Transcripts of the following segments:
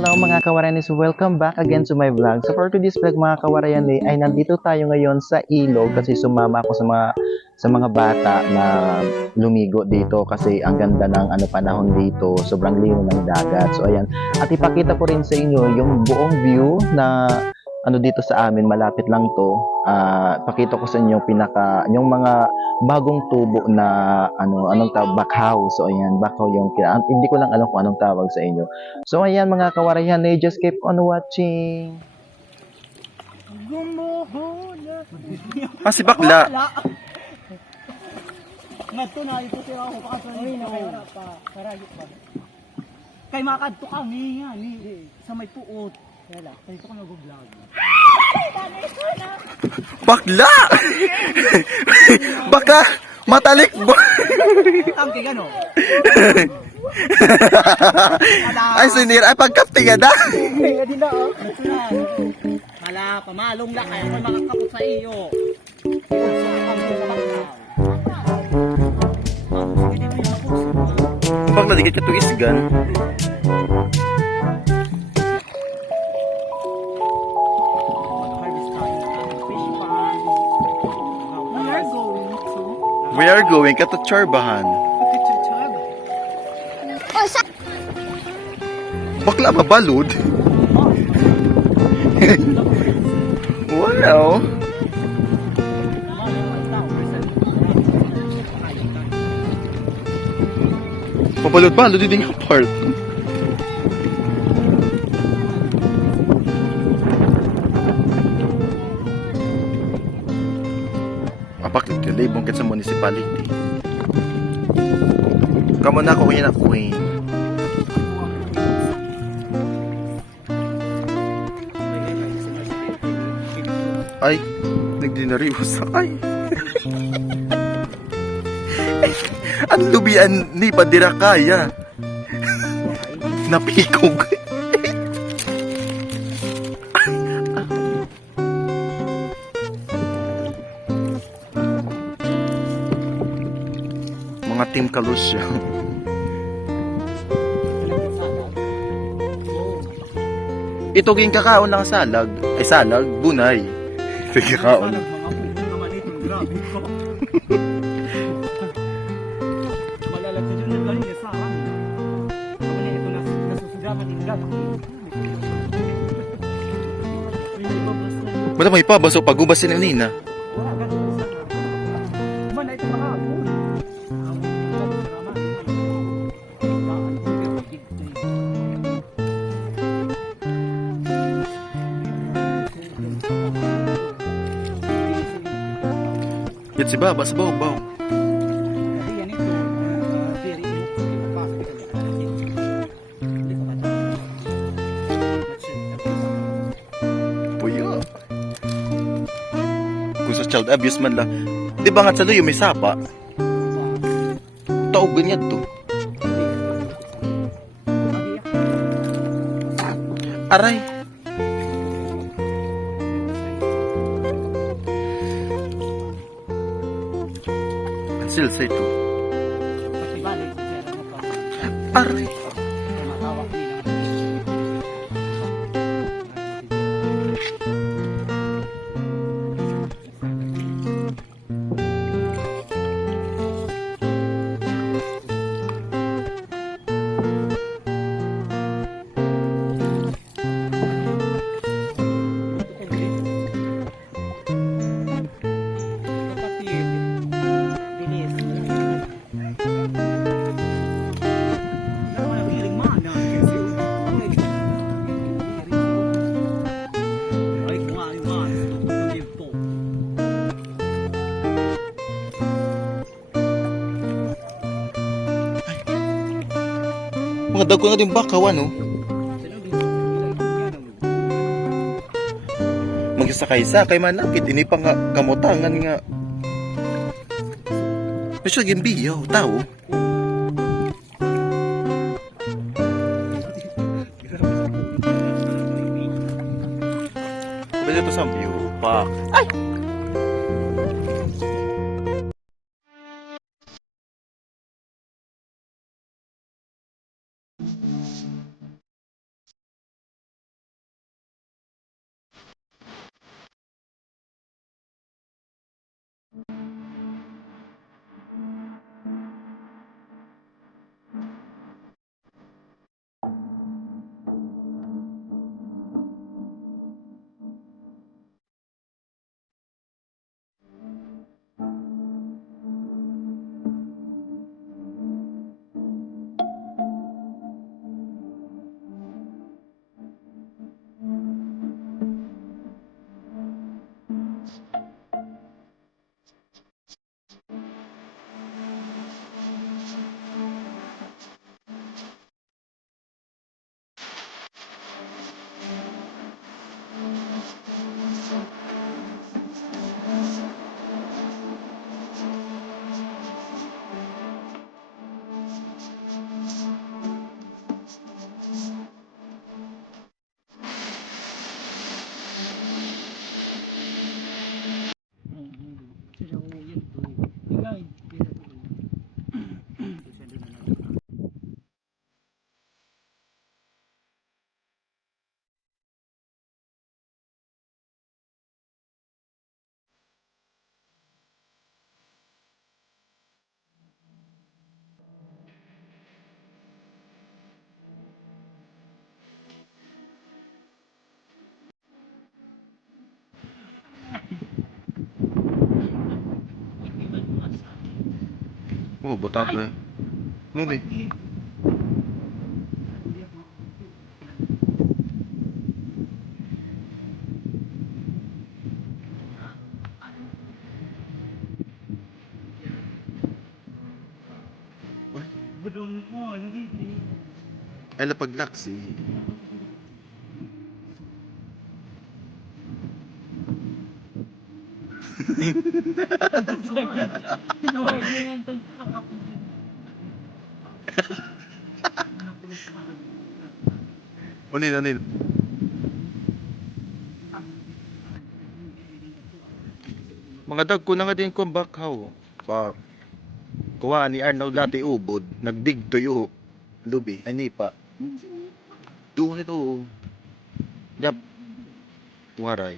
Hello mga kawarayanis, welcome back again to my vlog. So for today's vlog mga kawarayani ay nandito tayo ngayon sa ilog kasi sumama ako sa mga bata na lumigo dito kasi ang ganda ng panahon dito, sobrang linaw ng dagat. So ayan, at ipakita ko rin sa inyo yung buong view na dito sa amin, malapit lang to. Pakita ko sa inyo yung mga bagong tubo na anong tawag, bakhaw. So ayan, bakhaw yung hindi ko lang alam kung anong tawag sa inyo. So ayan mga kawarayan, just keep on watching. Si bakla. Ngadto na ikuti ako pakasanay pa. Karagit pa. Kay makadto kami nga ni sa may puot. Wala, dito ko nag-vlog. Bakla! Baka matalik ba? Ang tigano. Ay sinir ay pagkapti ka na. Hindi na oh. Hala, pamalong la kaya may makakapot sa iyo. Bakla di ka tuisgan. We are going ka to Charbahan. Bakla mabalod. Wow. Pabalod-balod din yung part. Apakit ka labong kat sa municipality. Kamu na ako na queen. Ay, nagdinariusa. Ay. Ang lubian ni Padirakaya. Napikog. Mga team Kalusya. Ito ging kakaon ng salag. Ay salag, bunay. Kakaon. Malalag ko dyan galing sa sarang. Kami ito nasusugaman din gag. Wala may pabaso pagubas si Nina. Wala ganun sa. Mana ito mahapon. Yat si Baba sa baw-baw. Kasi yan ito, very Puyo. Kung sa child abuse man lang. Di ba nga sa luyo may sapa? Taog ganyan to. Aray. Silsa ito. Aray. Mga dago nga din bakaw, ano? Magsakay-sakay man lang, ini pa nga kamutangan nga. Masya gimbiyaw, tao. Pwede ito sa view pa. Ay! Oh, butat na. Ano eh? Budong mo, hindi. Ay, lapaglaksi. Unin, unin. Mga dag ko na nga din kong bakhaw. Pa. Kuha ni Arnold dati ubod. Nagdig tuyo. Lubi. Ay, nipa. Doon ito. Yap. Waray.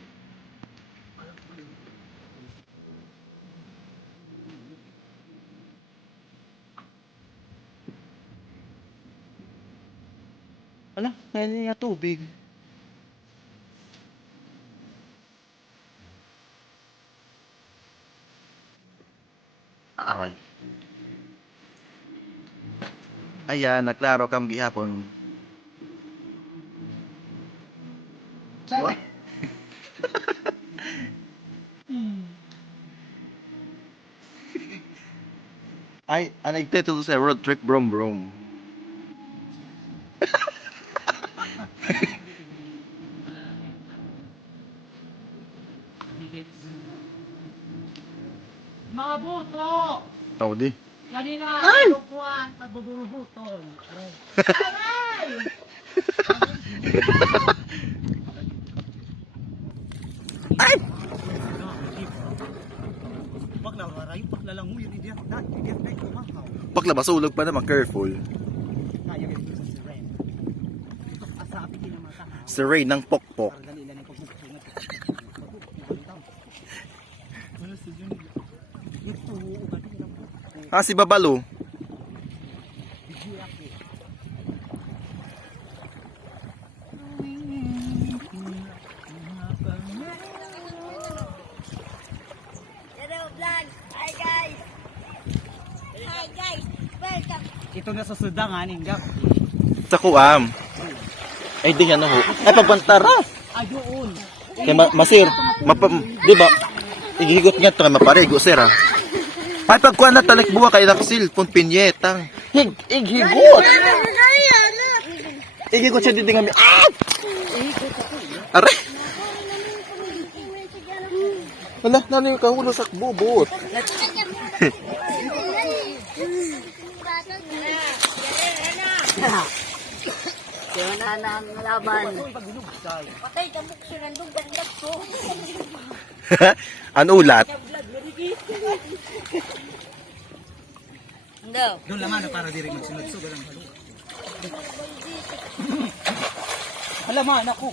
Ala, ngayon niya tubig. Ay. Ayan, naklaro kang gihapon. What? Ay, anigtitulo sa road trip brom brom. Mga buto! Tao di. Kanina, lukuan, pagbubutol. Aray! Ay! Bakla, waray, bakla lang mo yun, hindi ako dahil, hindi ako dahil kumahaw. Bakla masulog pa naman, careful. Kaya ganito sa siren. Ito, asabi din ang mata. Si Ray ng pokpok. Para dali lang ang pagmuksungat. Ano si Jun? Ito, ugat nilang Ah, si Babalo. Hello vlog! Hi guys! Hi guys! Welcome! Ito na sa sudangan, hinggap. Sa kuam. Ay, di ano ho. Ay, pagpantara. Ayun! Kaya masir. Di ba? Igihigot nga ito kay maparigo, sir ha. Ay, pagkuha na talikbuha kay Laksil, pun pinyetang. Ighigot! Ighigot siya dito nga. Ah! Aray! Wala, nani ka ulo sa bubot. Kaya na ang laban. Patay ka mo siya nandun ganda ko. Ano ulat? No. Doon laman para diri magsunod-sunod ang halo. Alaman ako.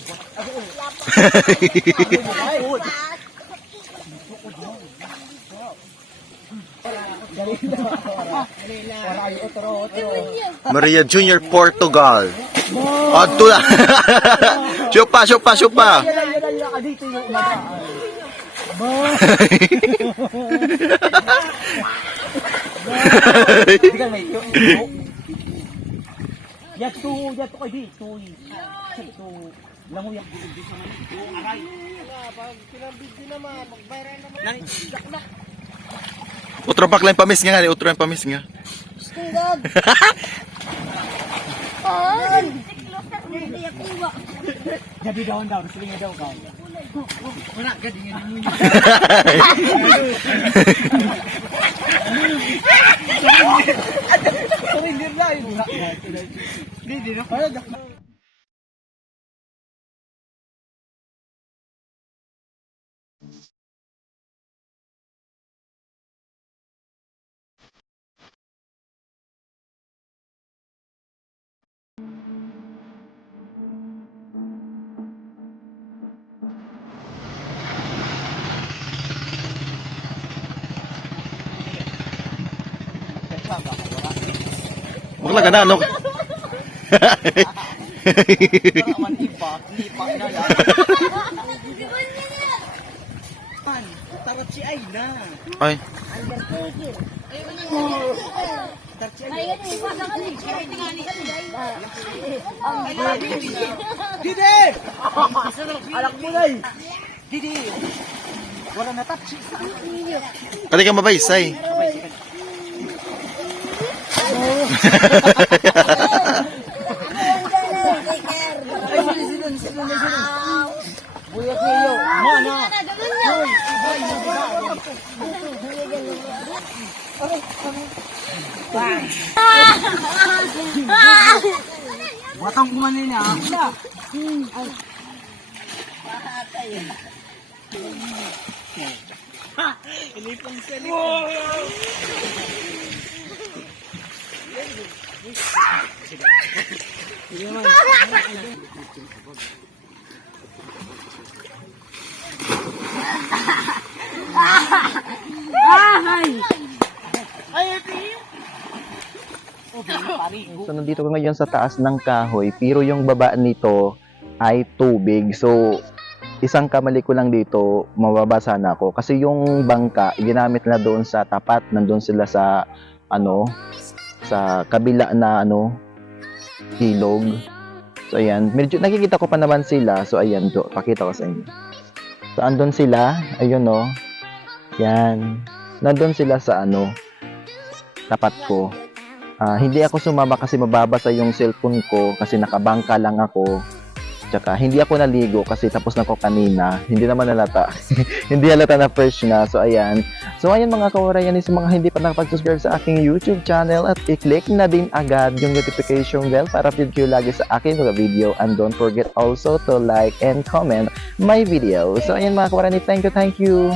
Maria Junior Portugal. Adto na. Chupa, chupa, chupa. Dito yung umagaan. Hindi ka may yato ko dito. Ito, lango yak dito sa man. Aray. Pag kinabig din naman, magbayran naman. Utro pak lang pamis nga, utro yung pamis nga. Stingog! Oh! Siklos na kung hindi yung iwa. Gabi daw, sige daw ka. Wala, gadi nga mo yun. Surrender na yun. Hindi na. Bakla ka na, ano? Aman iba, lipa na lang. Man, tarot si Ayla. Ay, Undertaker. Ayun na Didi! Alak mo na eh. Didi! Wala na touch. Pati ka mabaysay. Ay, sino. Buyat niyo. Mana? Batang kumanin niya. So nandito ko ngayon sa taas ng kahoy, pero yung baba nito ay tubig. So isang kamali ko lang dito, mababasa na ako. Kasi yung bangka, ginamit na doon sa tapat, nandun sila sa sa kabila na ilog. So ayan, medyo nakikita ko pa naman sila. So ayan, pakita ko sa inyo. So andun sila, ayun yan. Nandun sila sa tapat ko. Hindi ako sumama kasi mababasa yung cellphone ko kasi nakabangka lang ako. Tsaka hindi ako naligo kasi tapos na ko kanina. Hindi naman halata. Hindi halata na fresh na. So ayan. So ayan mga kawarayan, sa mga hindi pa nakapag-subscribe sa aking YouTube channel at i-click na din agad yung notification bell para update kayo lagi sa aking mga video. And don't forget also to like and comment my video. So ayan mga kawarayan, thank you.